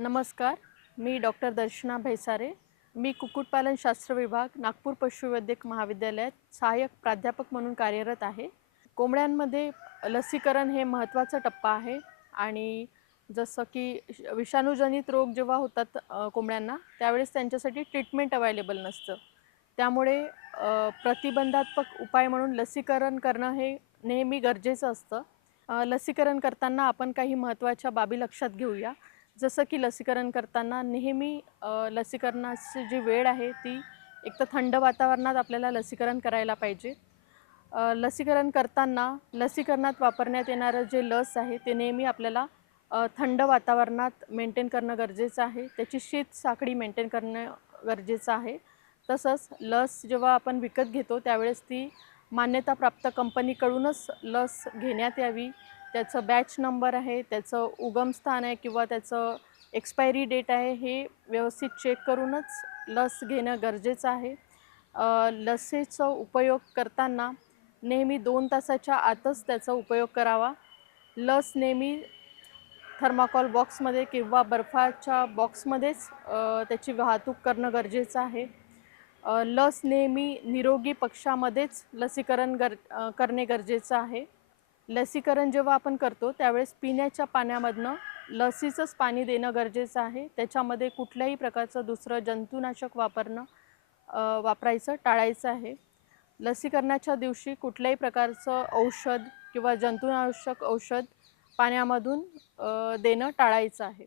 नमस्कार मी डॉक्टर दर्शना भैसारे. मी कुक्कुटपालन शास्त्र विभाग नागपूर पशुवैद्यक महाविद्यालयात सहाय्यक प्राध्यापक म्हणून कार्यरत आहे. कोंबड्यांमध्ये लसीकरण हे महत्त्वाचा टप्पा आहे आणि जसं की विषाणूजनित रोग जेव्हा होतात कोंबड्यांना त्यावेळेस त्यांच्यासाठी ट्रीटमेंट अवेलेबल नसतं. त्यामुळे प्रतिबंधात्मक उपाय म्हणून लसीकरण करणं हे नेहमी गरजेचं असतं. लसीकरण करताना आपण काही महत्त्वाच्या बाबी लक्षात घेऊया. जसं की लसीकरण करताना नेहमी लसीकरणाची जी वेळ आहे ती एक तर थंड वातावरणात आपल्याला लसीकरण करायला पाहिजे. लसीकरण करताना लसीकरणात वापरण्यात येणारं जे लस आहे ते नेहमी आपल्याला थंड वातावरणात मेंटेन करणं गरजेचं आहे. त्याची शीत साखळी मेंटेन करणं गरजेचं आहे. तसंच लस जेव्हा आपण विकत घेतो त्यावेळेस ती मान्यताप्राप्त कंपनीकडूनच लस घेण्यात यावी. त्याचं बॅच नंबर आहे त्याचं उगमस्थान आहे किंवा त्याचं एक्सपायरी डेट आहे हे व्यवस्थित चेक करूनच लस घेणं गरजेचं आहे. अ, लसीचा उपयोग करताना नेहमी दोन तासाच्या आतच त्याचा उपयोग करावा. लस नेहमी थर्माकॉल बॉक्समध्ये किंवा बर्फाच्या बॉक्समध्येच त्याची वाहतूक करणं गरजेचं आहे. लस नेहमी निरोगी पक्षामध्येच लसीकरण गर करणे गरजेचं आहे. लसीकरण जेव्हा आपण करतो त्यावेळेस पिण्याच्या पाण्यामधनं लसीचंच पाणी देणं गरजेचं आहे. त्याच्यामध्ये कुठल्याही प्रकारचं दुसरं जंतुनाशक वापरणं वापरायचं टाळायचं आहे. लसीकरणाच्या दिवशी कुठल्याही प्रकारचं औषध किंवा जंतुनाशक औषध पाण्यामधून देणं टाळायचं आहे.